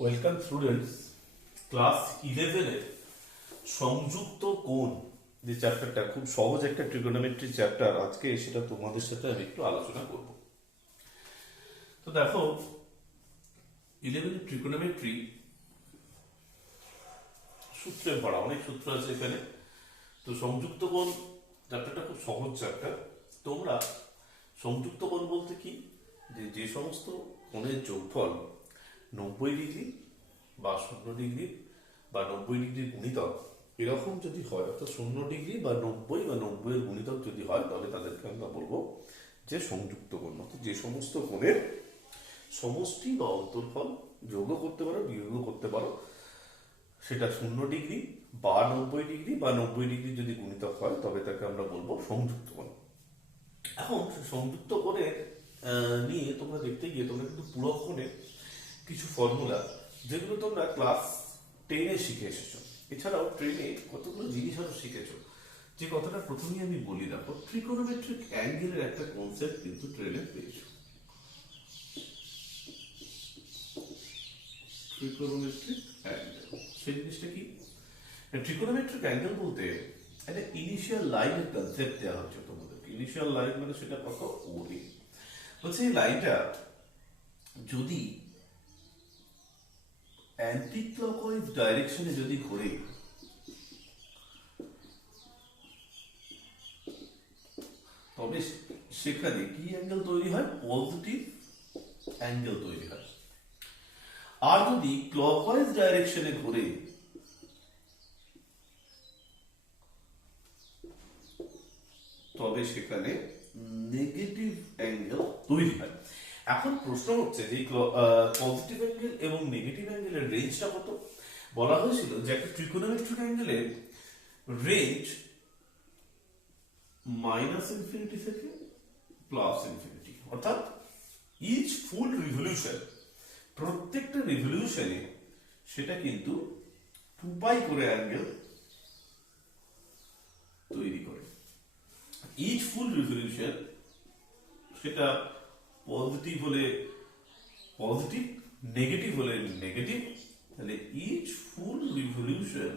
Welcome students, class 11 এর সংযুক্ত কোণ যে চ্যাপ্টারটা খুব সহজ একটা ট্রিগোনোমেট্রি চ্যাপ্টার, আজকে সেটা তোমাদের সাথে আমি একটু আলোচনা করব। তো দেখো 11 ট্রিগোনোমেট্রি সূত্রে পড়া, অনেক সূত্র আছে এখানে। তো সংযুক্ত কোণ চ্যাপ্টারটা খুব সহজ চ্যাপ্টার। তোমরা সংযুক্ত কোণ বলতে কি, যে সমস্ত কোণের যোগফল 90 ডিগ্রি বা 0 ডিগ্রি বা 90 ডিগ্রির গুণিতক এরকম যদি হয়, অর্থাৎ 0 ডিগ্রি বা 90 বা 90 এর গুণিতক যদি হয়, তাহলে তাদেরকে আমরা বলবো যে সংযুক্ত কোণ। অর্থাৎ যে সমস্ত কোণের সমষ্টি বা অন্তর্ফল যোগও করতে পারো, বিয়োগও করতে পারো, সেটা 0 ডিগ্রি বা 90 ডিগ্রি বা 90 ডিগ্রি যদি গুণিতক হয়, তবে তাকে আমরা বলবো সংযুক্ত কোণ। এখন সংযুক্ত কোণের নিয়ে তোমরা দেখতে গিয়ে তোমরা কিন্তু পুরক্ষণের কিছু ফর্মুলা, যেগুলো তোমরা ক্লাস 10-এ শিখে এসেছো, এছাড়াও ট্রেনে কতগুলো জিনিস আরো শিখেছো। যে কথাটা প্রথমেই আমি বলি, দেখো ট্রিকোনোমেট্রিক অ্যাঙ্গেলের একটা কনসেপ্ট কিন্তু ট্রেনে পেয়েছো। ট্রিকোনোমেট্রিক অ্যাঙ্গেল, সেই জিনিসটা কি? ট্রিকোনোমেট্রিক অ্যাঙ্গেল বলতে একটা ইনিশিয়াল লাইনের কনসেপ্ট দেওয়া হচ্ছে তোমাদের। ইনিশিয়াল লাইন মানে সেটা কত? ওডি। বলছে এই লাইনটা যদি অ্যান্টি ক্লকওয়াইজ ডাইরেকশনে যদি ঘোরে, তবে সেখানে কি অ্যাঙ্গেল তৈরি হয়? পজিটিভ অ্যাঙ্গেল তৈরি হয়। আর যদি ক্লকওয়াইজ ডাইরেকশনে ঘোরে, তবে সেখানে নেগেটিভ অ্যাঙ্গেল তৈরি হয়। এখন প্রশ্ন হচ্ছে যে পজিটিভ অ্যাঙ্গেল এবং নেগেটিভ অ্যাঙ্গেলের রেঞ্জটা কত? বলা হয়েছিল যে একটা ট্রিকোনোমেট্রিক অ্যাঙ্গেলের রেঞ্জ -ইনফিনিটি থেকে +ইনফিনিটি, অর্থাৎ ইচ ফুল রিভলিউশন, প্রত্যেকটা রিভলিউশনে সেটা কিন্তু 2π করে অ্যাঙ্গেল তৈরি করে। ইচ ফুল রিভলিউশন, সেটা পজিটিভ হলে পজিটিভ, নেগেটিভ হলে নেগেটিভ, তাহলে ইচ ফুল রিভলিউশন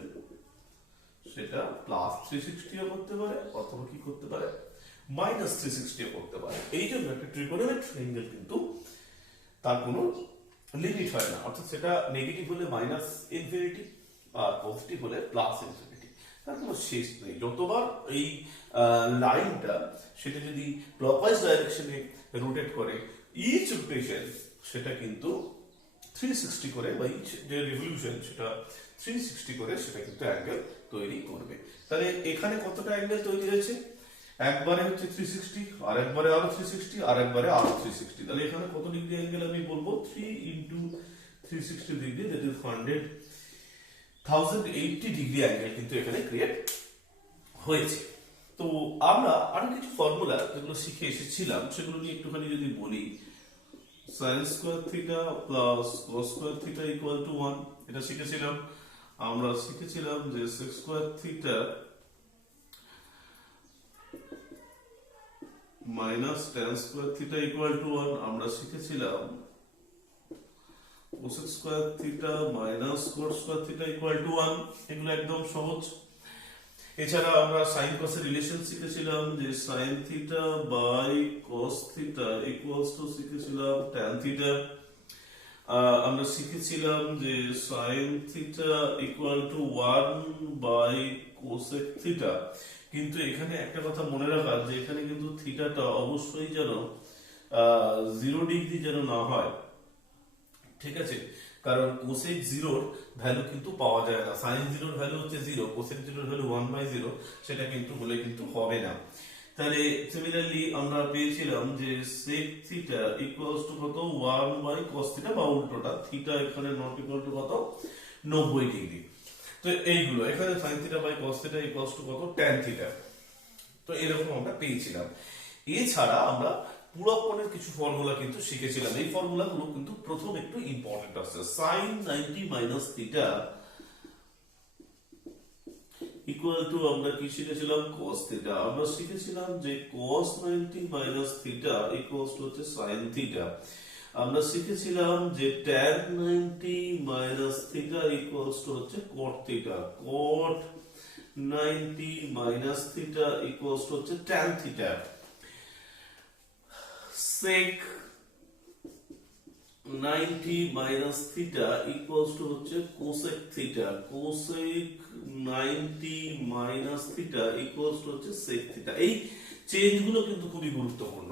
সেটা +360 করতে পারে, অথবা কি করতে পারে? -360 করতে পারে। এই জন্য একটা ট্রিগোনোমেট্রিক অ্যাঙ্গেল কিন্তু তার কোনো লিমিট হয় না, অর্থাৎ সেটা নেগেটিভ হলে -ইনফিনিটি আর পজিটিভ হলে +ইনফিনিটি, তার কোনো শেষ নেই। যতবার এই লাইনটা সেটা যদি ক্লকওয়াইজ ডাইরেকশনে রোটেট করে, ইচ রোটেশন সেটা কিন্তু 360 করে, বা ইচ যে রিভলিউশন সেটা 360 করে সেটা কিন্তু অ্যাঙ্গেল তৈরি করবে। তাহলে এখানে কতটা অ্যাঙ্গেল তৈরি হয়েছে? একবারে হচ্ছে 360, আর একবারে আরো 360, আর একবারে আরো 360। তাহলে এখানে কত ডিগ্রি অ্যাঙ্গেল আমি বলবো? 3 × 360 degree, that is 1080 degree angle কিন্তু এখানে ক্রিয়েট হয়েছে। তো আমরা আরো কিছু ফর্মুলা যেগুলো শিখে এসেছিলাম সেগুলো নিয়ে একটুখানি যদি বলি। sin square theta plus cos square theta equal to 1, এটা শিখেছিলাম। আমরা শিখেছিলাম যে sec square theta minus tan square theta equal to 1। আমরা শিখেছিলাম cosec square theta minus cot square theta equal to 1। এগুলো একদম সহজ। এছাড়া আমরা সাইন কস এর রিলেশন শিখেছিলাম, যে sin theta by cos theta equals to শিখেছিলাম tan থিটা। আমরা শিখেছিলাম যে sin theta equal to 1 by cosec theta. কিন্তু এখানে একটা কথা মনে রাখা, যে এখানে কিন্তু থিটাটা অবশ্যই যেন 0 ডিগ্রি যেন না হয়, ঠিক আছে? কারণ কোসেক 0 ভ্যালু কিন্তু পাওয়া যায় না। সাইন 0 ভ্যালু হচ্ছে 0, কোসেক 0 ভ্যালু 1/0, সেটা কিন্তু হলে কিন্তু হবে না। তাহলে সিমিলারলি আমরা পেয়েছিলাম যে sec থিটা ইকুয়ালস টু কত? 1/cos থিটা, বা উল্টোটা, থিটা এখানে নট ইকুয়াল টু কত? 90 ডিগ্রি। তো এইগুলো এখানে sin theta by cos theta equals to কত? tan theta. তো এরকম আমরা পেয়েছিলাম। এছাড়া আমরা পূরক কোণের কিছু ফর্মুলা কিন্তু শিখেছিলাম। এই ফর্মুলাগুলো কিন্তু প্রথম একটু ইম্পর্টেন্ট আছে। sin 90 minus theta equal two, আমরা কি শিখেছিলাম? cos theta. আমরা শিখেছিলাম যে cos 90 minus theta equals two হচ্ছে sin থিটা। আমরা শিখেছিলাম যে tan 90 minus theta equals two হচ্ছে cot theta, cot 90 minus theta equals two হচ্ছে tan theta, sec 90 minus theta equals two হচ্ছে cosec theta, cosec 90 minus theta equals two হচ্ছে sec theta. এই change গুলো কিন্তু খুবই গুরুত্বপূর্ণ।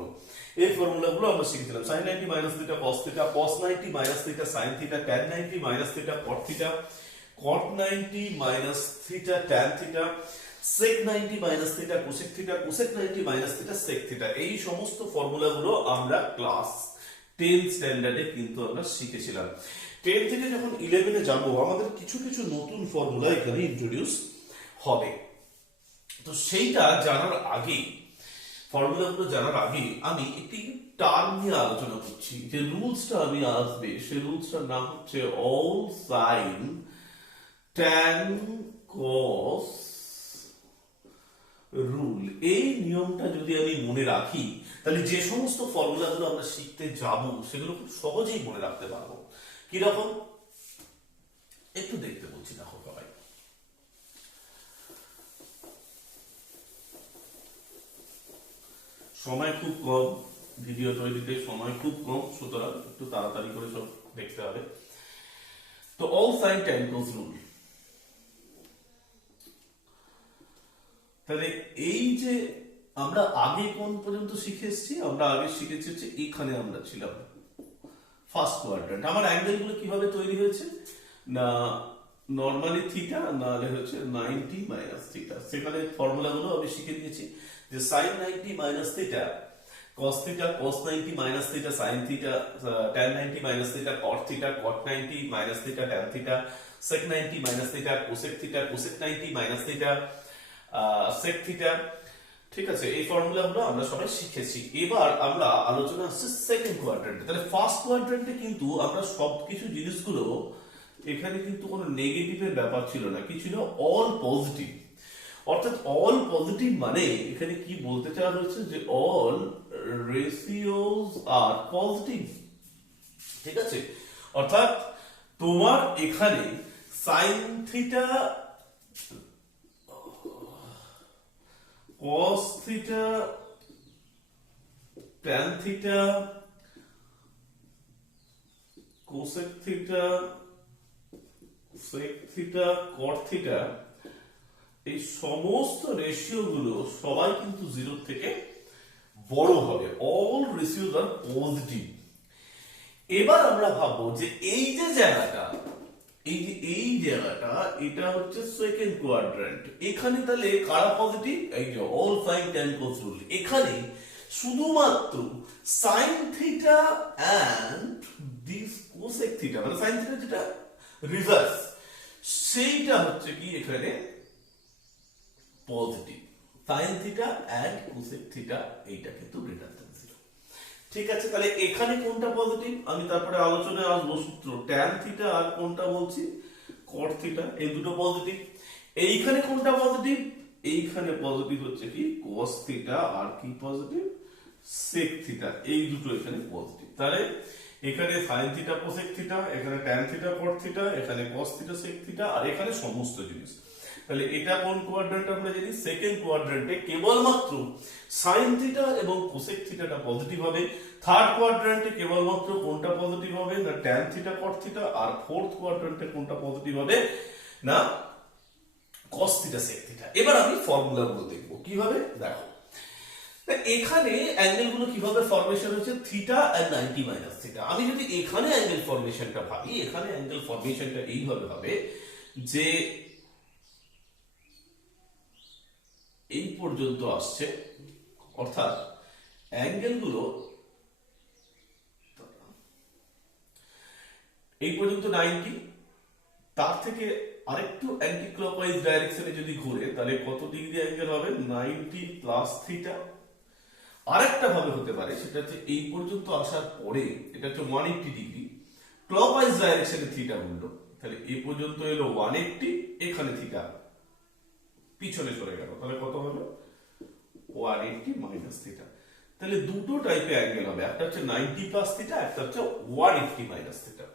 এই ফর্মুলাগুলো আমরা শিখেছিলাম, sin 90 minus theta cos theta, cos 90 minus theta sin theta, tan 90 minus theta cot theta, cot 90 minus theta tan theta, sec 90 minus theta cosec theta, cosec 90 minus theta sec theta. এই সমস্ত ফর্মুলাগুলো আমরা ক্লাস 10 স্ট্যান্ডার্ডে কিন্তু আমরা শিখেছিলাম। 10 থেকে যখন 11 এ যাব আমাদের কিছু কিছু নতুন ফর্মুলা এখানে ইন্ট্রোডিউস হবে। তো সেইটা জানার আগে, ফর্মুলাগুলো জানার আগে আমি একটি টার্ম নিয়ে আলোচনা করছি। যে রুলসটা আমি আসবে সেই রুলসটার নাম হচ্ছে all sine tan cos rule. এই নিয়মটা যদি আমি মনে রাখি তাহলে যে সমস্ত ফর্মুলাগুলো আমরা শিখতে যাব সেগুলো খুব সহজেই মনে রাখতে পারবো। কিরকম একটু দেখতে বলছি, দেখো সবাই। সময় খুব কম, ভিডিও তৈরিতে সময় খুব কম, সুতরাং একটু তাড়াতাড়ি করে সব দেখতে হবে। তো all sine tan cos rule, তাহলে এই যে আমরা আগে কোন পর্যন্ত শিখে এসেছি, আমরা আগে শিখেছি হচ্ছে এখানে আমরা ছিলাম ফার্স্ট কোয়াড্রেন্ট। আমার অ্যাঙ্গেল গুলো কিভাবে তৈরি হয়েছে না, নরমালি থিটা নাহলে হচ্ছে 90 মাইনাস থিটা। সেখানে ফর্মুলা গুলো আমি শিখে দিয়েছি যে sin 90 minus theta cos theta, cos 90 minus theta sin theta, tan 90 minus theta cot theta, cot 90 minus theta tan theta, sec 90 minus theta cosec theta, cosec 90 minus theta sec theta. ঠিক আছে, এই ফর্মুলাগুলো আমরা সবাই শিখেছি। এবার আমরা আলোচনা আসছে সেকেন্ড কোয়াড্রেন্টে। তাহলে ফার্স্ট কোয়াড্রেন্টে কিন্তু আমরা সবকিছু জিনিসগুলো, এখানে কিন্তু কোনো নেগেটিভের ব্যাপার ছিল না, কি ছিল অল পজিটিভ। অর্থাৎ অল পজিটিভ মানে এখানে কি বলতে চাওয়া হচ্ছে যে অল রেশিওস আর পজিটিভ। ঠিক আছে, অর্থাৎ তোমার এখানে sine theta, cos theta, tan theta, cosec theta, sec theta, cot theta, এই সমস্ত রেশিও গুলো সবাই কিন্তু 0 থেকে বড় হবে। অল রেশিওস আর পজিটিভ। এবার আমরা ভাববো যে এই যে জায়গাটা, এই জায়গাটা এটা হচ্ছে সেকেন্ড কোয়াড্রেন্ট। এখানে তাহলে কারা পজিটিভ? এই যে all sine tan cos rule. এখানে শুধুমাত্র sine theta and this cosec theta, মানে সাইন থিটা যেটা রিভার্স, সেইটা হচ্ছে কি এখানে positive. Sine theta and cosec theta এইটা কিন্তু গ্রেটার দ্যান 0। ঠিক আছে, তাহলে এখানে কোনটা পজিটিভ আমি তারপরে আলোচনায় আসবো সূত্র। ট্যান থিটা আর কোনটা বলছি কট থিটা, এই দুটো পজিটিভ। এইখানে কোনটা পজিটিভ? এইখানে পজিটিভ হচ্ছে কি cos থিটা আর কি পজিটিভ sec থিটা, এই দুটো এখানে পজিটিভ। তাহলে এখানে sin থিটা cosec থিটা, এখানে tan থিটা cot থিটা, এখানে cos থিটা sec থিটা, আর এখানে সমস্ত জিনিস। তাহলে এটা কোন কোয়াড্রেন্ট আমরা জানি? সেকেন্ড কোয়াড্রেন্টে কেবলমাত্র sin থিটা এবং cosec থিটাটা পজিটিভ হবে। থার্ড কোয়াড্রেন্টে কেবলমাত্র কোনটা পজিটিভ হবে না tan থিটা cot থিটা, আর ফোর্থ কোয়াড্রেন্টে কোনটা পজিটিভ হবে না cos থিটা sec থিটা। এবার আমি ফর্মুলাগুলো দেখব কিভাবে, দেখো এখানে অ্যাঙ্গেল গুলো কিভাবে ফরমেশন হচ্ছে থিটা আর 90 মাইনাস থিটা। আমি যদি এখানে অ্যাঙ্গেল ফরমেশনটা ভাবি, এখানে অ্যাঙ্গেল ফরমেশনটা এইভাবে হবে যে এই পর্যন্ত আসছে, অর্থাৎ অ্যাঙ্গেল গুলো এই পর্যন্ত 90, তার থেকে আরেকটু অ্যান্টি ক্লকওয়াইজ ডাইরেকশনে যদি ঘুরে তাহলে কত ডিগ্রি অ্যাঙ্গেল হবে? 90 প্লাস থিটা। আরেকটা ভাবে হতে পারে, সেটা হচ্ছে এই পর্যন্ত আসার পরে এটা হচ্ছে 180 ডিগ্রি, ক্লকওয়াইজ ডাইরেকশনে থিটা উল্টো, তাহলে এই পর্যন্ত এলো 180, এখানে থিটা পিছনে চলে গেল, তাহলে কত হবে 180 মাইনাস থিটা। তাহলে দুটো টাইপের অ্যাঙ্গেল হবে, একটা হচ্ছে 90 প্লাস থিটা, একটা হচ্ছে 180 মাইনাস থিটা।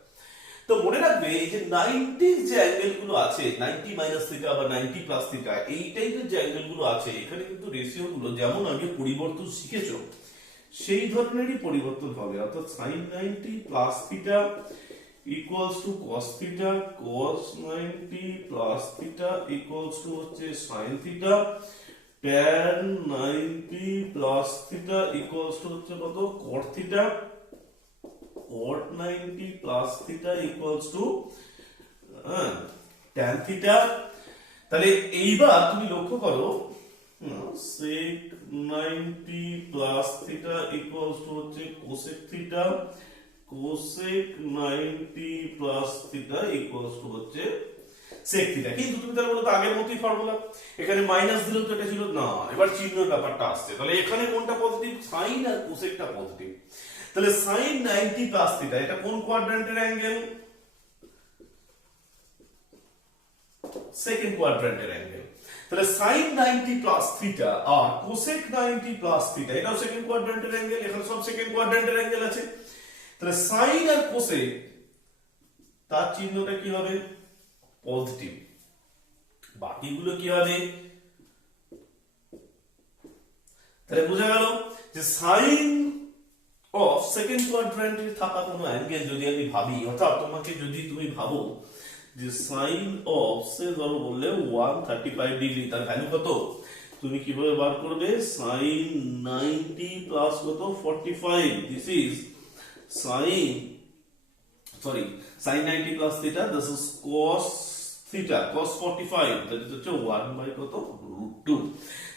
তো মনে রাখবে এই যে 90 যে অ্যাঙ্গেল গুলো আছে, 90 মাইনাস থিটা বা 90 প্লাস থিটা, এই টাইপের যে অ্যাঙ্গেল গুলো আছে, এখানে কিন্তু রেশিও গুলো যেমন আগে পরিবর্তন শিখেছো সেই ধরনেরই পরিবর্তন হবে। অর্থাৎ sin 90 plus theta equals two cos theta, cos 90 plus theta equals two হচ্ছে sin theta, tan 90 plus theta equals two হচ্ছে কত, cot theta, cot 90 plus theta equals two tan theta. তাহলে এইবার তুমি লক্ষ্য করো sec 90 plus theta equals two হচ্ছে cosec theta, cosec 90 plus theta equals two হচ্ছে sec থিটা। কিন্তু তুমি তাহলে বলো তো আগের মতই ফর্মুলা, এখানে মাইনাস দিলেও তো এটা ছিল না, এবার চিহ্নের ব্যাপারটা আসছে। তাহলে এখানে কোনটা পজিটিভ, সাইন আর কোসেকটা পজিটিভ। তাহলে sin 90 প্লাস থিটা এটা কোন কোয়াড্র্যান্টের অ্যাঙ্গেল, সেকেন্ড কোয়াড্র্যান্টের অ্যাঙ্গেল। তাহলে sin 90 প্লাস থিটা আর cosec 90 প্লাস থিটা এটাও সেকেন্ড কোয়াড্র্যান্টের অ্যাঙ্গেল, এখানে সব সেকেন্ড কোয়াড্র্যান্টের অ্যাঙ্গেল আছে। তাহলে sin আর cosec তার চিহ্নটা কি হবে, পজিটিভ, বাকিগুলো কি হবে। তাহলে বোঝা গেল যে sin অফ সেকেন্ড কোয়াড্র্যান্টে থাকা কোনো অ্যাঙ্গেল যদি আমি ভাবি, অর্থাৎ তোমাকে যদি তুমি ভাবো যে sin অফ সে ধরো বললে 135 ডিগ্রি, তার ভ্যালু কত, তুমি কিভাবে বার করবে, sin 90 প্লাস কত 45, this is sin 90 plus theta, this is cos theta, cos 45, that is হচ্ছে 1 বাই কত √2।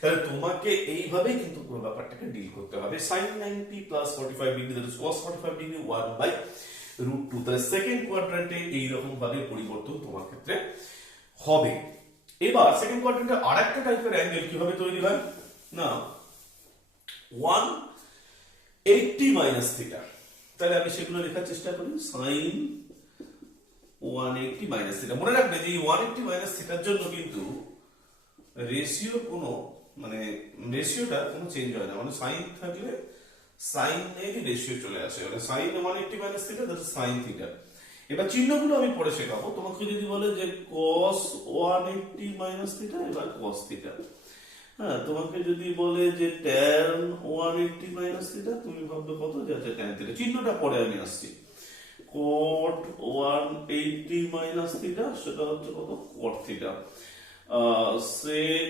তাহলে তোমাকে এইভাবে কিন্তু পুরো ব্যাপারটাকে ডিল করতে হবে, sin 90 plus 45 degree, that is cos 45 degree 1 by √2। তাহলে সেকেন্ড কোয়াড্র্যান্টে এই রকম ভাবে পরিবর্তন তোমার ক্ষেত্রে হবে। এবার সেকেন্ড কোয়াড্র্যান্টে আরেকটা টাইপের অ্যাঙ্গেল কিভাবে তৈরি হয় না, 180 মাইনাস থিটা। তাহলে আমি সেগুলো লেখার চেষ্টা করি, sin 180 মাইনাস থিটা। মনে রাখবে যে এই 180 মাইনাস থিটার জন্য কিন্তু রেশিও কোনো মানে রেশিওটা কোনো চেঞ্জ হয় না, মানে সাইন থাকলে সাইন এর রেশিও চলে আসে, মানে sin 180 minus theta that is sin theta. এবার চিহ্নগুলো আমি পরে শেখাবো। তোমাকে যদি বলে যে cos 180 মাইনাস থিটা, এবার cos থিটা। হ্যাঁ, তোমাকে যদি বলে যে tan 180 মাইনাস থিটা, তুমি ভাববে কত যে আচ্ছা tan থিটা, চিহ্নটা পরে আমি আসছি। cot 180 মাইনাস থিটা সেটা হচ্ছে কত, cot theta. sec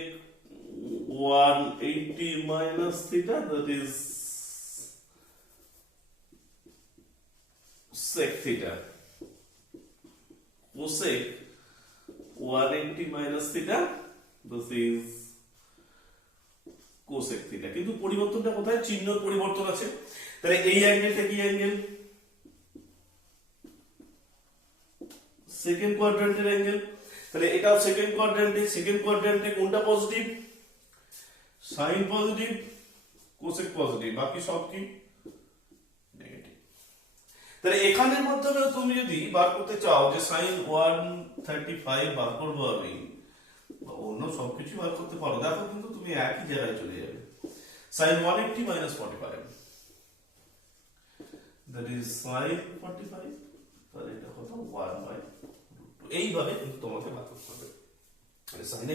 180 minus theta that is sec theta, cosec 180 minus theta, this is cosec theta। কিন্তু পরিবর্তনটা কোথায়, চিহ্নের পরিবর্তন আছে। তাহলে এই অ্যাঙ্গেলটা কি অ্যাঙ্গেল, সেকেন্ড কোয়াড্র্যান্টের অ্যাঙ্গেল। তাহলে এটাও সেকেন্ড কোয়াড্র্যান্টে কোনটা positive, sine positive, cosec positive, বাকি সব কি নেগেটিভ। তাহলে এখানের মাধ্যমে তুমি যদি বার করতে চাও যে sin 135 বার করবো আমি, অন্য সবকিছু বার করতে পারো, দেখো কিন্তু তুমি একই জায়গায় চলে যাবে, sin 180 minus 45, that is sin 45, তাহলে এটা কত 1 বাই √2। এইভাবে কিন্তু তোমাকে বার করতে হবে। sin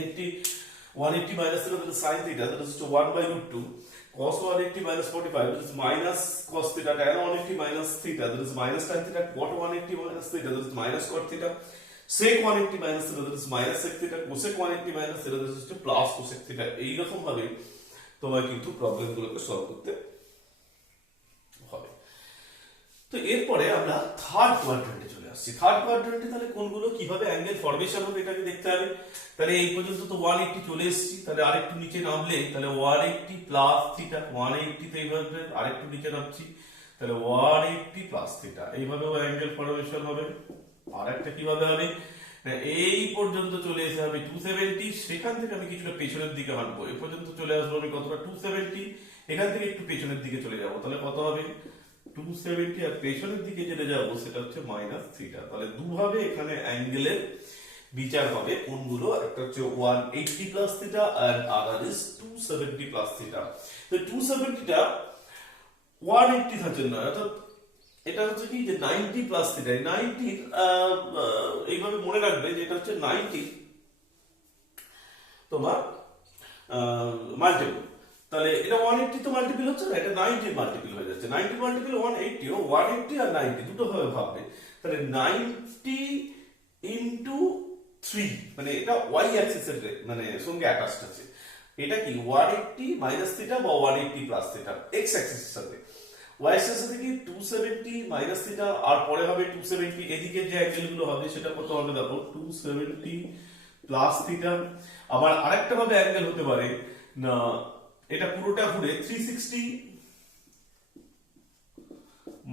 180 minus sin theta, that is 1 by √2, cos 180 minus 45, that is minus cos theta, tan 180 minus theta, that is minus tan theta, cot 180 minus theta, that is minus cot theta, sec 180 minus theta, that is minus sec theta, cosec 180 minus theta, that is plus cosec theta। এইরকম ভাবে তোমার কিন্তু problem গুলোকে solve করতে হবে। তো এরপরে আমরা থার্ড কোয়াড্র্যান্টে চলে আসছি। থার্ড কোয়াড্র্যান্টে তাহলে কোনগুলো কিভাবে অ্যাঙ্গেল ফরমেশন হবে এটাকে দেখতে হবে। তাহলে এই পর্যন্ত তো 180 চলে এসেছি, তাহলে আরেকটু নিচে নামলে তাহলে 180 প্লাস থিটা, 180 তে এইভাবে আরেকটু নিচে নামছি, তাহলে 180 প্লাস থিটা, এইভাবেও অ্যাঙ্গেল ফরমেশন হবে। আর একটা কিভাবে হবে, এই পর্যন্ত চলে এসে হবে 270, সেখান থেকে আমি কিছুটা পেছনের দিকে হাঁটবো, এই পর্যন্ত চলে আসবো আমি কতটা 270, এখান থেকে একটু পেছনের দিকে চলে যাবো, তাহলে কত হবে 270, আর পেছনের দিকে যেতে যাবো সেটা হচ্ছে মাইনাস থিটা। তাহলে দুভাবে এখানে অ্যাঙ্গেলের বিচার হবে, কোনগুলো, একটা হচ্ছে 180 প্লাস থিটা আর আদার ইজ 270 প্লাস থিটা। তো 270টা 180 থাকছে না, অর্থাৎ এটা হচ্ছে কি যে 90 প্লাস থিটা, 90 এইভাবে মনে রাখবে যে এটা হচ্ছে 90 তোমার মাল্টিপল। তাহলে এটা 180 তো মাল্টিপল হচ্ছে না, এটা 90 মাল্টিপল হয়ে যাচ্ছে। 90 মাল্টিপল 180, ও 180 আর 90 দুটো ভাবে ভাববে। তাহলে 90 ইনটু 3, মানে এটা ওয়াই অ্যাক্সিস এর মানে সঙ্গে অ্যাটাচড আছে। এটা কি 180 মাইনাস থিটা বা 180 প্লাস থিটা এক্স অ্যাক্সিস এর সাথে। ওয়াই অ্যাক্সিস এর সাথে কি 270 মাইনাস থিটা, আর পরে হবে 270। এদিকে যে অ্যাঙ্গেল গুলো হবে সেটা কত হবে দেখো, 270 প্লাস থিটা। আবার আরেকটা ভাবে অ্যাঙ্গেল হতে পারে না, এটা পুরোটা ঘুরে 360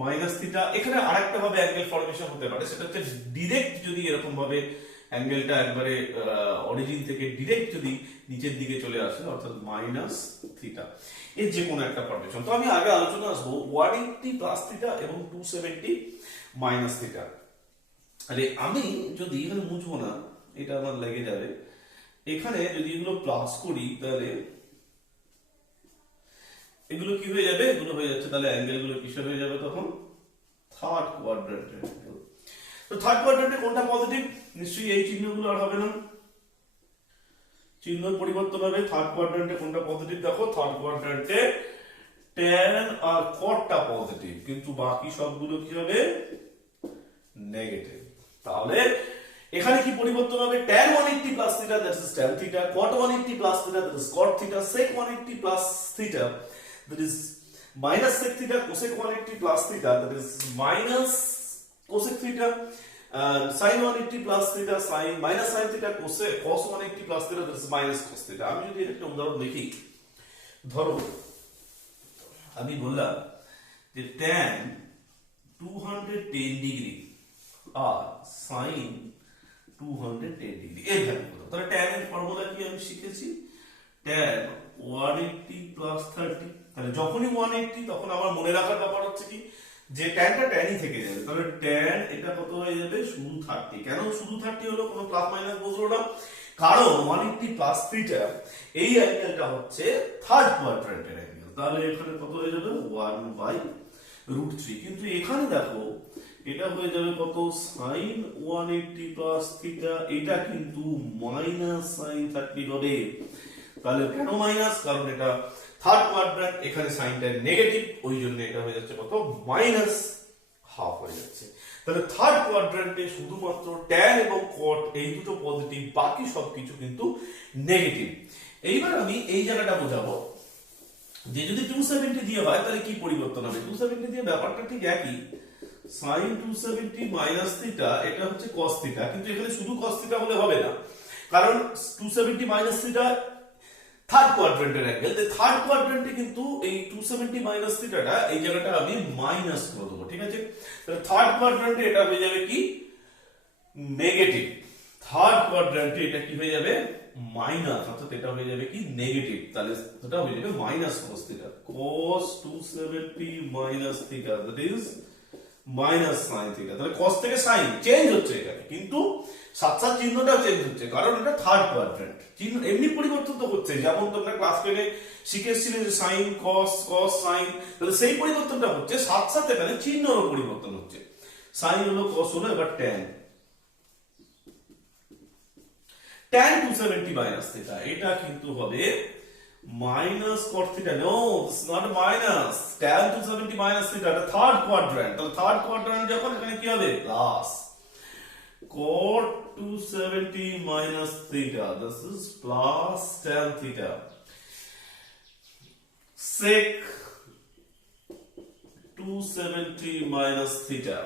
মাইনাস থিটা। এখানে আরেকটা ভাবে অ্যাঙ্গেল ফর্মেশন হতে পারে, সেটা হচ্ছে ডিরেক্ট যদি এরকম ভাবে অ্যাঙ্গেলটা একবারে অরিজিন থেকে ডিরেক্ট যদি নিচের দিকে চলে আসে, অর্থাৎ মাইনাস থিটা, এর যে কোনো একটা ফর্মেশন। তো আমি আগে আলোচনা আসবো 180 প্লাস থিটা এবং 270 মাইনাস থিটা। আরে আমি যদি এখানে মুছবো না, এটা আমার লেগে যাবে। এখানে যদি এগুলো প্লাস করি তাহলে এগুলো কি হয়ে যাবে, এগুলো হয়ে যাচ্ছে, তাহলে অ্যাঙ্গেল গুলো কিসের হয়ে যাবে তখন, থার্ড কোয়াড্রেন্টের অ্যাঙ্গেল। তো থার্ড কোয়াড্রেন্টে কোনটা পজিটিভ, নিশ্চয়ই এই চিহ্নগুলো আর হবে না, চিহ্ন পরিবর্তন হবে। থার্ড কোয়াড্রেন্টে কোনটা পজিটিভ দেখো, থার্ড কোয়াড্রেন্টে tan আর cotটা পজিটিভ, কিন্তু বাকি সবগুলো কি হবে, নেগেটিভ। তাহলে এখানে কি পরিবর্তন হবে, tan 180 plus theta that is tan theta, cot 180 plus theta that is cot theta, sec 180 plus theta that is minus sec theta, cosec 180 plus theta that is minus cosec theta, sin 180 plus theta sin minus sin theta, cos 180 plus theta that is minus cos theta। আমি যদি একটা উদাহরণ দেখি, ধরো আমি বললাম যে tan 210 degree আর sin 210 degree এর ভ্যালু কত। তাহলে tan এর ফর্মুলা কি আমি শিখেছি, tan 180 plus 30। তাহলে যখনই 180 তখন আমার মনে রাখার ব্যাপার হচ্ছে কি যে ট্যানটা ট্যানই থেকে যাবে। তাহলে ট্যান এটা কত হয়ে যাবে, শুধু 30। কেন শুধু 30 হলো, কোনো প্লাস মাইনাস বসলো না, কারণ 180 প্লাস থিটা এই অ্যাঙ্গেলটা হচ্ছে থার্ড কোয়াড্রেন্টের অ্যাঙ্গেল। তাহলে এখানে কত হয়ে যাবে, 1/√3। কিন্তু এখানে দেখো এটা হয়ে যাবে কত, sin 180 প্লাস থিটা, এটা কিন্তু মাইনাস sin 30 হবে। তাহলে কেন মাইনাস, কারণ এটা থার্ড কোয়াড্রেন্ট, এখানে সাইনটা নেগেটিভ, ওই জন্য এটা হয়ে যাচ্ছে কত, মাইনাস হাফ হয়ে যাচ্ছে। তাহলে থার্ড কোয়াড্রেন্টে শুধুমাত্র tan এবং cot এই দুটো পজিটিভ, বাকি সবকিছু কিন্তু নেগেটিভ। এইবার আমি এই জায়গাটা বোঝাবো যে যদি 270 দিয়ে হয় তাহলে কি পরিবর্তন হবে। 270 দিয়ে ব্যাপারটা ঠিক একই, sin 270 মাইনাস থিটা এটা হচ্ছে cos থিটা, কিন্তু এখানে শুধু cos থিটা হলে হবে না, কারণ 270 মাইনাস থিটা থার্ড কোয়াড্রেন্টের অ্যাঙ্গেল। থার্ড কোয়াড্রেন্টে কিন্তু এই 270 মাইনাস থিটাটা এই জায়গাটা আমি মাইনাস করে দেবো, ঠিক আছে। তাহলে থার্ড কোয়াড্রেন্টে এটা হয়ে যাবে কি, নেগেটিভ। থার্ড কোয়াড্রেন্টে এটা কি হয়ে যাবে, মাইনাস, অর্থাৎ এটা হয়ে যাবে কি নেগেটিভ। তাহলে এটা হয়ে যাবে minus cos theta, cos 270 minus theta that is minus sin theta. তাহলে cos থেকে sin চেঞ্জ হচ্ছে এখানে, কিন্তু সাথে চিহ্নটাও চেঞ্জ হচ্ছে, কারণ এটা থার্ড কোয়াড্রেন্ট। চিহ্ন এমনি পরিবর্তন তো হচ্ছে, যেমন তোমরা ক্লাস 10 শিখে এসেছিলে যে sin cos cos sin, তাহলে সেই পরিবর্তনটা হচ্ছে, সাথে সাথে এখানে চিহ্নেরও পরিবর্তন হচ্ছে। sin হলো cos হলো, এবার tan 270 মাইনাস থিটা এটা কিন্তু হবে minus cot theta। No, this is not minus, tan 270 minus theta এটা থার্ড কোয়াড্রেন্ট। তাহলে থার্ড কোয়াড্রেন্ট যখন, এখানে কি হবে, plus cot 270 minus theta, this is plus tan theta, sec 270 minus theta।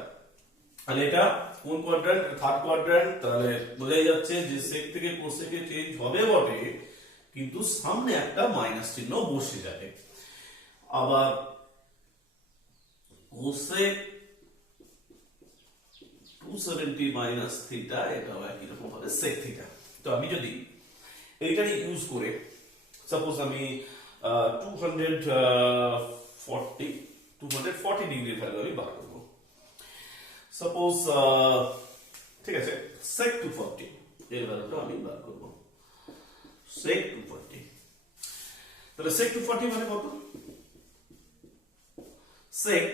আর এটা কোন কোয়াড্রেন্ট, থার্ড কোয়াড্রেন্ট। তাহলে বোঝাই যাচ্ছে যে sec থেকে cosec এ চেঞ্জ হবে বটে, কিন্তু সামনে একটা মাইনাস চিহ্ন বসে যাবে। আবার cosec 270 মাইনাস থিটা এটাও একই রকম হবে sec থিটা। তো আমি যদি এইটাই ইউজ করে, সাপোজ আমি 240 ডিগ্রি ভ্যালু আমি বার করব, সাপোজ ঠিক আছে, sec 240 এর ভ্যালুটা আমি বার করব, sec 240। তাহলে sec 240 মানে কত, sec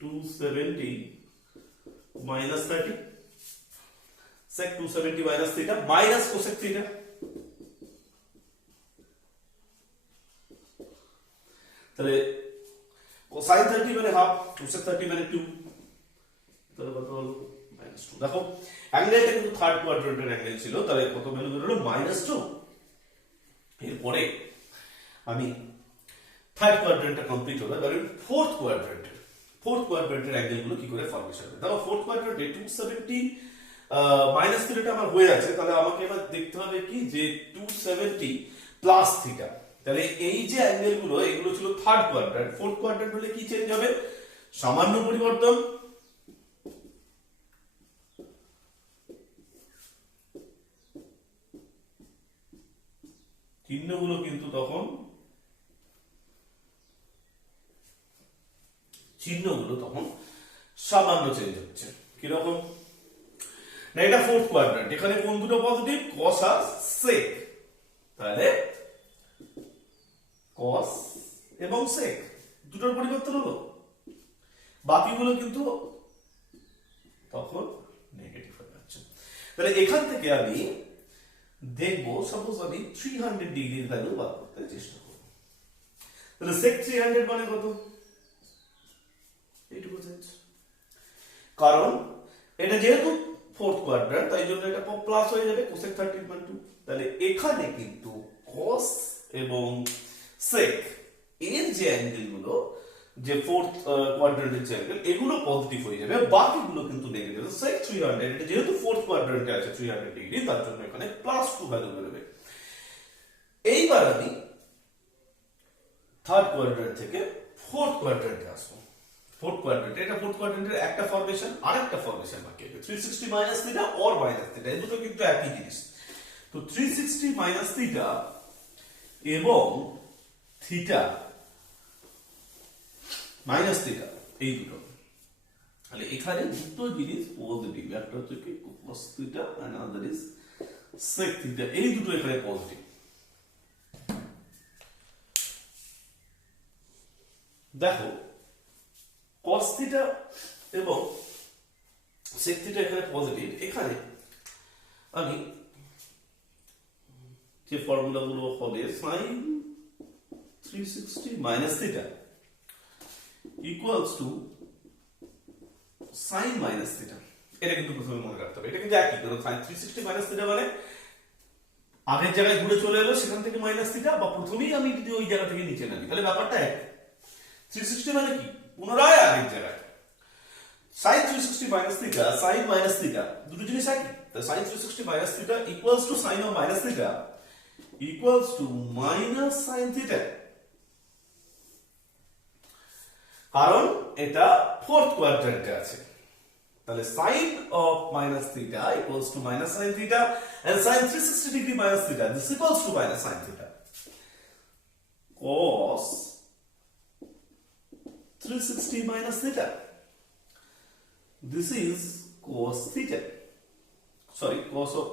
270 minus 30, sec 270 minus theta minus cosec theta। তাহলে sin 30 মানে হাফ, cosec 30 মানে 2, তাহলে কত হলো -2। দেখো অ্যাঙ্গেলটা কিন্তু থার্ড কোয়াড্রেন্টের অ্যাঙ্গেল ছিল, তাহলে কত ভ্যালু বের হলো -2। এরপরে আমি থার্ড কোয়াড্রেন্টটা কমপ্লিট হলো, এবারে ফোর্থ কোয়াড্রেন্টের অ্যাঙ্গেলগুলো কি করে ফর্মেশন হবে। দেখো ফোর্থ কোয়াড্রেন্টে 270 মাইনাস থিটাটা আমার হয়ে আছে, তাহলে আমাকে এবার দেখতে হবে কি যে 270 প্লাস থিটা। তাহলে এই যে অ্যাঙ্গেলগুলো এগুলো ছিল থার্ড কোয়াড্রেন্ট, ফোর্থ কোয়াড্রেন্ট হলে কি চেঞ্জ হবে, সামান্য পরিবর্তন। চিহ্নগুলো কিন্তু তখন সামান্য চেঞ্জ হচ্ছে। কিরকম না, এটা ফোর্থ কোয়াড্রেন্ট, এখানে কোন দুটো পজিটিভ, cos আর sec, তাহলে cos এবং sec দুটোর পরিবর্তন হলো, বাকিগুলো কিন্তু তখন নেগেটিভ হয়ে যাচ্ছে। তাহলে এখান থেকে আমি দেখবো, সাপোজ আমি 300 ডিগ্রির ভ্যালু বার করতে চেষ্টা করব। তাহলে sec 300 মানে কত, এইটুকু চেঞ্জ, কারণ এটা যেহেতু ফোর্থ কোয়াড্রেন্ট তাই জন্য এটা প্লাস হয়ে যাবে cosec 30/2। তাহলে এখানে কিন্তু cos এবং sec এর যে অ্যাঙ্গেলগুলো, যে ফোর্থ কোয়াড্রেন্টের যে অ্যাঙ্গেল, এগুলো পজিটিভ হয়ে যাবে, বাকিগুলো কিন্তু নেগেটিভ। sec 300 এটা যেহেতু ফোর্থ কোয়াড্রেন্টে আছে 300 ডিগ্রি, তার জন্য এখানে +2 ভ্যালু বেরোবে। এইবার আমি থার্ড কোয়াড্রেন্ট থেকে ফোর্থ কোয়াড্রেন্টে আসবো। ফোর্থ কোয়াড্রেন্ট, এটা ফোর্থ কোয়াড্রেন্টের একটা ফরমেশন, আরেকটা ফরমেশন বাকি আছে 360 minus theta or minus theta, এই দুটো কিন্তু একই জিনিস। তো 360 মাইনাস থিটা এবং থিটা মাইনাস থিটা এই দুটো, তাহলে এখানে দুটো জিনিস পজিটিভ, একটা হচ্ছে কি cos theta and other is sec theta, এই দুটো এখানে পজিটিভ। দেখো cos থিটা এবং sec থিটা এখানে পজিটিভ, এখানে আমি যে ফর্মুলাগুলো হবে sin 360 minus theta equals to sin minus theta, এটা কিন্তু প্রথমে মনে রাখতে হবে, এটা কিন্তু একই, কারণ sin 360 মাইনাস থিটা মানে আগের জায়গায় ঘুরে চলে এলো সেখান থেকে মাইনাস থিটা, বা প্রথমেই আমি যদি ওই জায়গা থেকে নিচে নামি, তাহলে ব্যাপারটা এক। 360 মানে কি, পুনরায় আগের জায়গায়। sin 360 minus theta, sin minus theta দুটো জিনিস একই, তাহলে sin 360 minus theta equals to sin of minus theta equals two minus sin theta, কারণ এটা ফোর্থ কোয়াড্রেন্টে আছে। তাহলে sin of minus theta equals to minus sin theta, and sin 360 degree minus theta, this equals to minus sin theta. Cos 360 minus theta, this is cos theta, sorry, cos of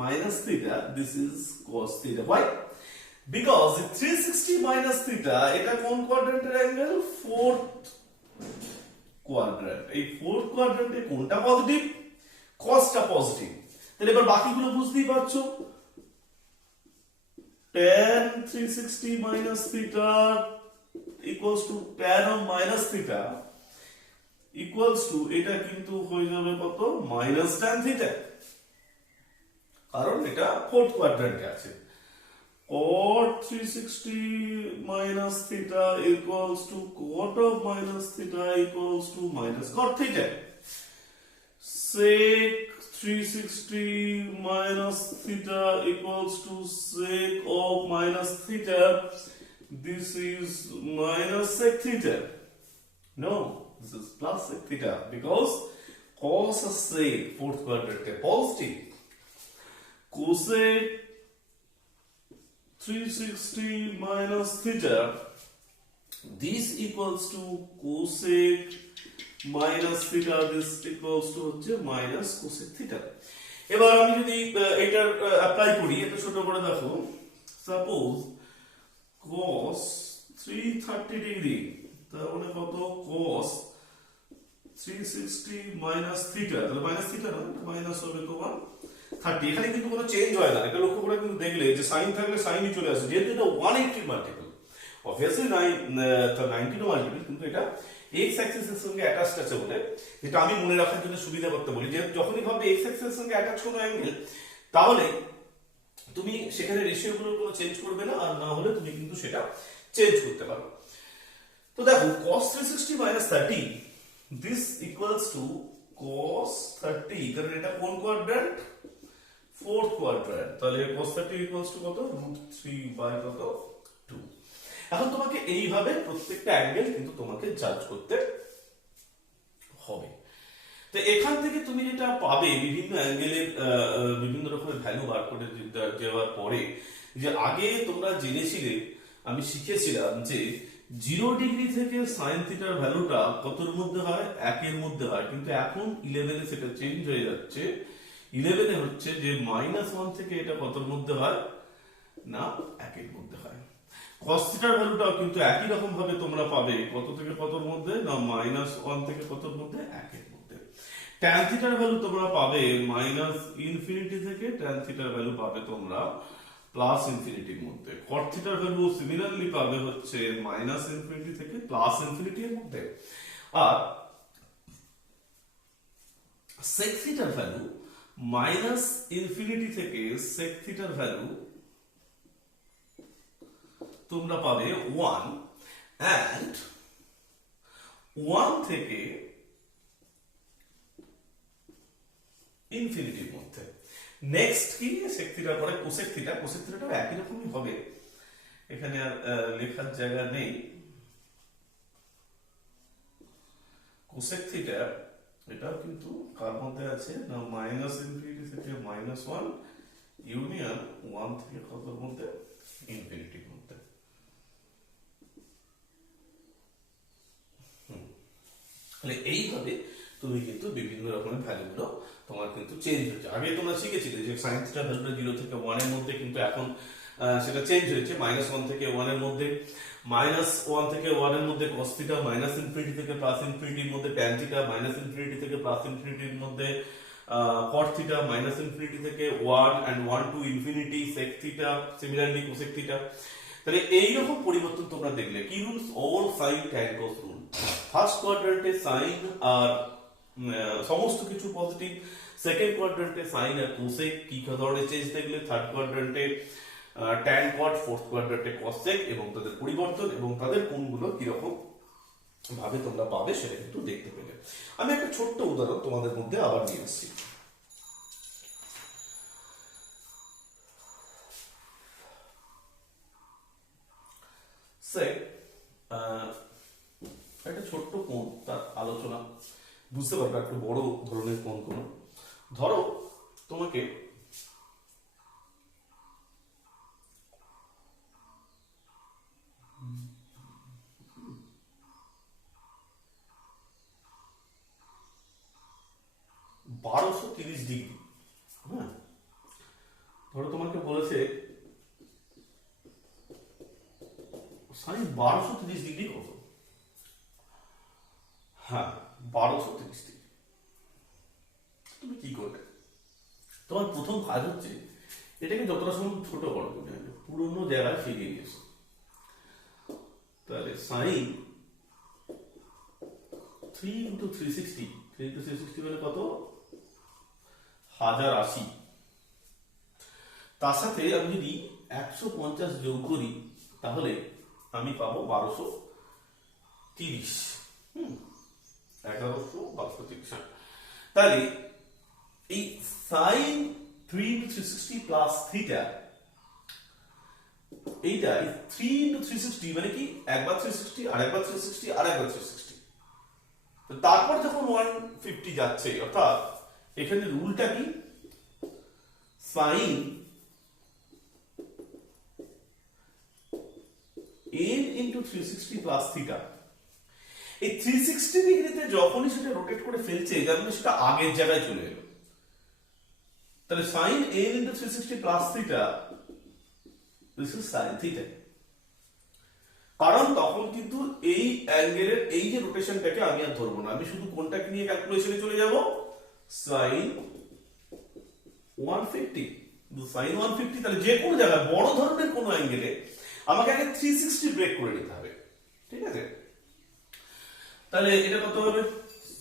minus theta, this is cos theta. Why? Because the 360 minus theta, এটা কোন কোয়াড্রেন্টের angle, fourth quadrant. এই fourth কোয়াড্রেন্টে কোনটা positive, cosটা positive. তাহলে এবার বাকিগুলো বুঝতেই পারছো, tan 360 minus theta equals to tan of minus theta equals to, এটা কিন্তু হয়ে যাবে কত, minus tan theta, কারণ এটা ফোর্থ কোয়াড্রেন্টে আছে। Cot 360 minus theta equals to cot of minus theta equals to minus cot theta. Sec 360 minus theta equals to sec of minus theta. This is minus sec theta. No, this is plus sec theta, because cos of sec fourth quadrant positive. Cosec 360 minus theta, this equals to cosec minus theta, this equals to হচ্ছে minus cosec theta। এবার আমি যদি এটার apply করি, এটা ছোট করে দেখো, সাপোজ cos 330 ডিগ্রি, তাহলে কত cos 360 মাইনাস থিটা, তাহলে মাইনাস থিটা না, মাইনাস হবে তোমার 30। এখানে কিন্তু কোনো চেঞ্জ হয় না, এটা লক্ষ্য করে কিন্তু দেখলে যে সাইন থাকলে সাইনই চলে আসে, যেহেতু এটা 180 মাল্টিপল, অবভিয়াসলি 90 মাল্টিপল, কিন্তু এটা এক্স অ্যাক্সিসের সঙ্গে অ্যাটাচড আছে বলে, যেটা আমি মনে রাখার জন্য সুবিধা করতে বলি, যে যখনই ভাবে এক্স অ্যাক্সিসের সঙ্গে অ্যাটাচ কোনো অ্যাঙ্গেল, তাহলে তুমি সেখানে রেশিও গুলো কোনো চেঞ্জ করবে না, আর না হলে তুমি কিন্তু সেটা চেঞ্জ করতে পারো। তো দেখো cos 360 minus 30 this equals to cos 30, কারণ এটা কোন কোয়াড্র্যান্ট, ফোর্থ কোয়াড্র্যান্ট, তাহলে cos 30 equals to কত, √3 বাই কত 2। এখন তোমাকে এইভাবে প্রত্যেকটা অ্যাঙ্গেল কিন্তু তোমাকে জাজ করতে হবে। তো এখান থেকে তুমি যেটা পাবে বিভিন্ন অ্যাঙ্গেলের বিভিন্ন রকমের ভ্যালু বার করে দেওয়ার পরে, যে আগে তোমরা জেনেছিলে, আমি শিখেছিলাম যে 0 ডিগ্রি থেকে সাইন থিটার ভ্যালুটা কতর মধ্যে হয়, 1 এর মধ্যে হয়, কিন্তু এখন 11 এ সেটা চেঞ্জ হয়ে যাচ্ছে। 11 এ হচ্ছে যে -1 থেকে এটা কতর মধ্যে হয় না, 1 এর মধ্যে হয়। cos থিটার ভ্যালুটাও কিন্তু একই রকম ভাবে তোমরা পাবে, কত থেকে কতর মধ্যে না, -1 থেকে কতর মধ্যে, 1 এর মধ্যে। tan থিটার ভ্যালু তোমরা পাবে -ইনফিনিটি থেকে, tan থিটার ভ্যালু পাবে তোমরা +ইনফিনিটির মধ্যে। cot থিটার ভ্যালু সিমিলারলি পাবে হচ্ছে -ইনফিনিটি থেকে +ইনফিনিটি এর মধ্যে। আর sec থিটার ভ্যালু -ইনফিনিটি থেকে sec থিটার ভ্যালু তোমরা পাবে 1, and 1 থেকে ইনফিনিটির মধ্যে। নেক্সট কি, sec থিটার পরে cosec থিটা, cosec থিটাটাও একই রকমই হবে, এখানে আর লেখার জায়গা নেই। cosec থিটা এটাও কিন্তু কার মধ্যে আছে না, -ইনফিনিটি থেকে -1 ইউনিয়ন 1 থেকে কতর মধ্যে, ইনফিনিটির মধ্যে। তাহলে এইভাবে তুমি কিন্তু বিভিন্ন রকমের ভ্যালুগুলো তোমার কিন্তু চেঞ্জ হচ্ছে। আগে তোমরা শিখেছিলে যে সাইন থিটার ভ্যালুটা 0 থেকে 1 এর মধ্যে, কিন্তু এখন সেটা চেঞ্জ হয়েছে, -1 থেকে 1 এর মধ্যে, -1 থেকে 1 এর মধ্যে cos থিটা, -ইনফিনিটি থেকে +ইনফিনিটির মধ্যে tan থিটা, -ইনফিনিটি থেকে +ইনফিনিটির মধ্যে cot থিটা, -ইনফিনিটি থেকে 1 and 1 to infinity sec theta, similarly cosec theta. তাহলে এইরকম পরিবর্তন তোমরা দেখলে কি rules, all sine tan cos rule. First কোয়াড্র্যান্টে সাইন আর সমস্ত কিছু পজিটিভ, সেকেন্ড কোয়াড্র্যান্টে সাইন আর কোসেক কি ধরনের চেঞ্জ দেখলে, থার্ড কোয়াড্র্যান্টে tan cot, ফোর্থ কোয়াড্র্যান্টে cosec, এবং তাদের পরিবর্তন এবং তাদের কোণগুলো কিরকম ভাবে তোমরা পাবে সেটা কিন্তু দেখতে পেলে। আমি একটা ছোট্ট উদাহরণ তোমাদের মধ্যে আবার নিয়ে আসছি। একটা ছোট্ট কোণ, তার আলোচনা বুঝতে পারবে একটু বড় ধরনের কোণ কোন। ধরো তোমাকে $1230 ডিগ্রি, হ্যাঁ, ধরো তোমাকে বলেছে সাইন 1230 ডিগ্রি কত, হ্যাঁ 1230 ডিগ্রি। তুমি কি করবে, তোমার প্রথম কাজ হচ্ছে এটাকে যতটা সম্ভব ছোট করো, তুমি পুরোনো জায়গায় ফিরিয়ে নিয়ে এসো। তাহলে সাইন 3 into 360, 3 into 360 মানে কত, 1080। তার সাথে আমি যদি 150 যোগ করি তাহলে আমি পাবো 1230, 1130। তাহলে এই সাইন 3 into 360 প্লাস থিটা, এইটা 3 into 360 মানে কি, একবার 360 আর একবার 360 আর একবার 360, তো তারপর যখন 150 যাচ্ছে, অর্থাৎ এখানে রুলটা কি, sine n into 360 plus theta. এই 360 ডিগ্রিতে যখনই সেটা রোটেট করে ফেলছে, যার মানে সেটা আগের জায়গায় চলে এলো। তাহলে sine n into 360 plus theta this is sine theta. কারণ তখন কিন্তু এই অ্যাঙ্গেলের এই যে রোটেশনটাকে আমি আর ধরবো না, আমি শুধু কোনটাকে নিয়ে ক্যালকুলেশনে চলে যাব, সাইন 150। সাইন 150 তাহলে যে কোনো জায়গায় বড় ধরনের কোনো অ্যাঙ্গেলে আমাকে আগে 360 ব্রেক করে নিতে হবে, ঠিক আছে? তাহলে এটা কত হবে,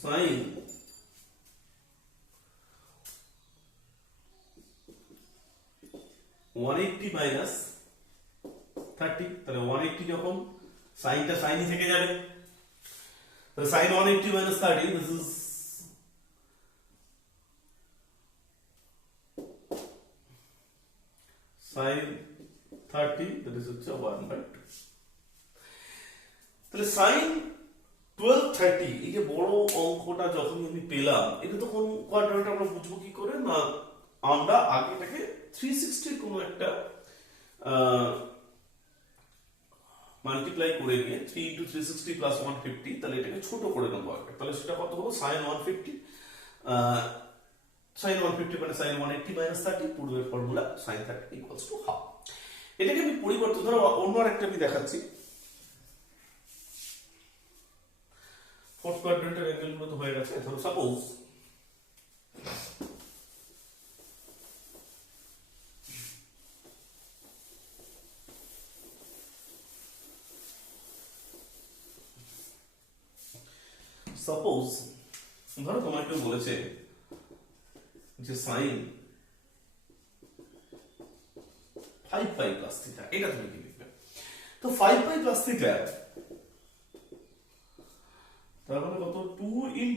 সাইন 180 মাইনাস 30, তাহলে 180 যখন সাইনটা সাইনই থেকে যাবে, তাহলে sine 180 minus 30, this is sine 30, that is হচ্ছে 1/2। তাহলে সাইন 1230, এই যে বড় অঙ্কটা যখন আমি পেলাম, এটা তো কোন কোয়াড্রেন্ট আমরা বুঝবো কি করে না, আমরা আগে এটাকে 360 কোনো একটা মাল্টিপ্লাই করে নিয়ে 3 × 360 + 150, তাহলে এটাকে ছোট করে নেবো আগে। তাহলে সেটা কত হলো, সাইন 150, সাইন 150 মানে সাইন 180 মাইনাস 30, পূর্বের formula sine 30 equals to half. এটাকে আমি পরিবর্তন, ধরো অন্য আরেকটা আমি দেখাচ্ছি, ফোর্থ কোয়াড্রেন্টের অ্যাঙ্গেলগুলো তো হয়ে গেছে। ধরো সাপোজ ধরো তোমার কেউ বলেছে যে সাইন 5π প্লাস থিটা, এটা তুমি কি লিখবে? তো 5π প্লাস থিটা তার মানে কত, 2 ×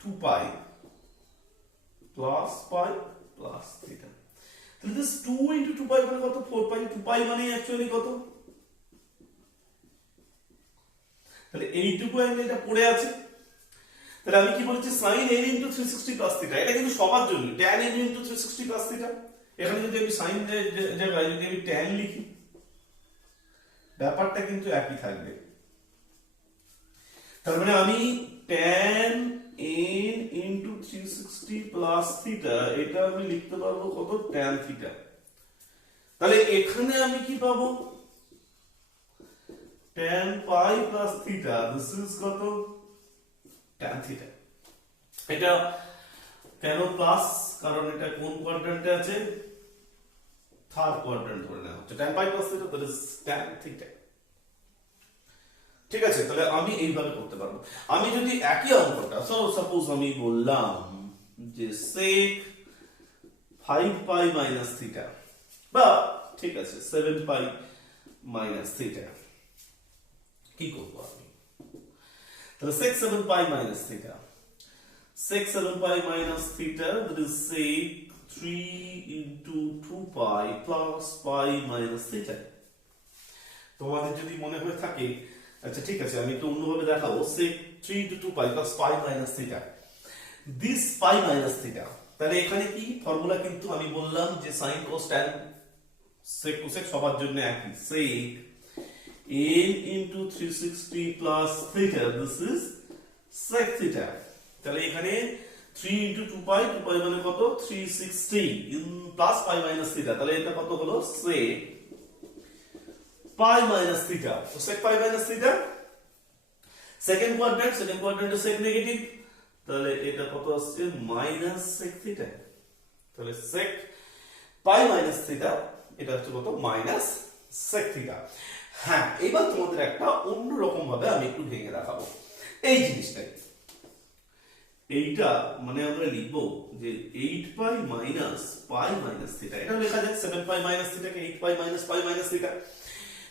2π প্লাস π প্লাস থিটা। তাহলে দিস 2 × 2π মানে কত, 4π। 2π মানে অ্যাকচুয়ালি কত, তাহলে এইটুকু অ্যাঙ্গেলটা পড়ে আছে। তাহলে আমি কি বলেছি, sin n × 360 + থিটা, এটা কিন্তু সবার জন্য tan n × 360 + থিটা। এখানে যদি আমি sin জায়গায় যদি আমি tan লিখি, ব্যাপারটা কিন্তু একই থাকবে। তার মানে আমি tan n × 360 + থিটা, এটা আমি লিখতে পারবো কত, tan থিটা। তাহলে এখানে আমি কি পাবো, tan π plus theta, this is কত, tan থিটা। এটা কেন প্লাস, কারণ এটা কোন কোয়াড্রেন্টে আছে, থার্ড কোয়াড্রেন্ট ধরে নেওয়া হচ্ছে। tan π plus theta, that is tan theta. ঠিক আছে, তাহলে আমি এইভাবে করতে পারবো। আমি যদি একই অঙ্কটা, সাপোজ আমি বললাম যে sec 5π মাইনাস থিটা, বা ঠিক আছে 7π মাইনাস থিটা, কি করবো আমি? তাহলে sec 7π minus theta, sec 7π minus theta, that is sec 3 × 2π plus π minus theta. তোমাদের যদি মনে হয়ে থাকে, আচ্ছা ঠিক আছে আমি একটু অন্যভাবে দেখাবো, sec 3 × 2π plus π minus theta, this π minus theta. তাহলে এখানে কি ফর্মুলা, কিন্তু আমি বললাম যে sin cos tan sec cosec সবার জন্য একই, sec n × 360 plus theta, this is sec theta। তাহলে এখানে 3 × 2π, 2π মানে কত, 360 প্লাস π মাইনাস থিটা, তাহলে এটা কত হলো, sec π মাইনাস থিটা। তো sec π মাইনাস থিটা, সেকেন্ড কোয়াড্রেন্টে sec নেগেটিভ, তাহলে এটা কত আসছে, মাইনাস sec থিটা। তাহলে sec π মাইনাস থিটা, এটা হচ্ছে কত, মাইনাস sec থিটা। হ্যাঁ, এবার তোমাদের একটা অন্য রকম ভাবে আমি একটু ভেঙে দেখাবো এই জিনিসটাই। এইটা মানে আমরা লিখবো যে 8π মাইনাস π মাইনাস থিটা, এটা লেখা যায় 7π মাইনাস থিটাকে 8π মাইনাস π মাইনাস থিটা।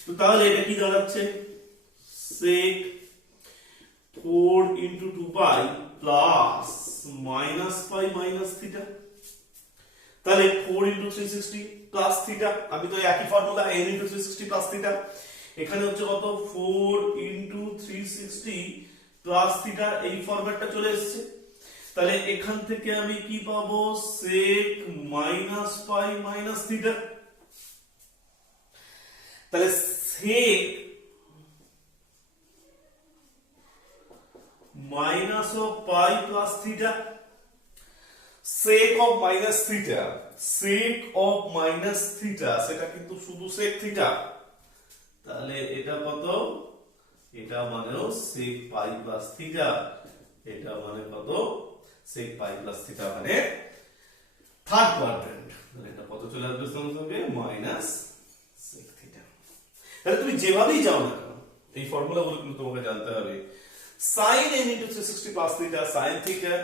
তো তাহলে এটা কি দাঁড়াচ্ছে, sec 4 × 2π plus minus π minus theta. তাহলে 4 × 360 প্লাস থিটা, আমি তো একই ফর্মুলা, n × 360 প্লাস থিটা। এখানে হচ্ছে কত, 4 × 360 প্লাস থিটা, এই ফরম্যাটটা চলে এসেছে। তাহলে এখান থেকে আমি কি পাবো, sec মাইনাস π মাইনাস থিটা। তাহলে sec minus of π plus theta, sec of minus theta, sec of minus theta সেটা কিন্তু শুধু sec theta, তাহলে এটা কত, এটা মানেও sec pi plus theta, এটা মানে কত sec pi plus theta, মানে থার্ড কোয়াড্রেন্ট, তাহলে এটা কত চলে আসবে সঙ্গে মাইনাস sec theta। তাহলে তুমি যেভাবেই যাও না কেন এই ফর্মুলাগুলো কিন্তু তোমাকে জানতে হবে। sin n into 360 plus theta sin theta,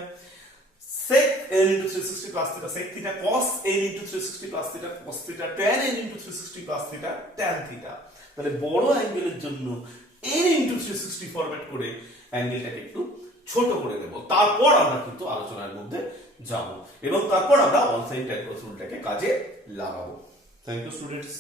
sec n into 360 plus theta sec theta, cos n into 360 plus theta cos theta, tan n into 360 plus theta tan theta। তাহলে বড় অ্যাঙ্গেলের জন্য n into 360 ফরম্যাট করে অ্যাঙ্গেলটাকে একটু ছোট করে দেব, তারপর আমরা কিন্তু আলোচনার মধ্যে যাব এবং তারপর আমরা অল সাইন ট্যান কস রুলটাকে কাজে লাগাবো। Thank you students.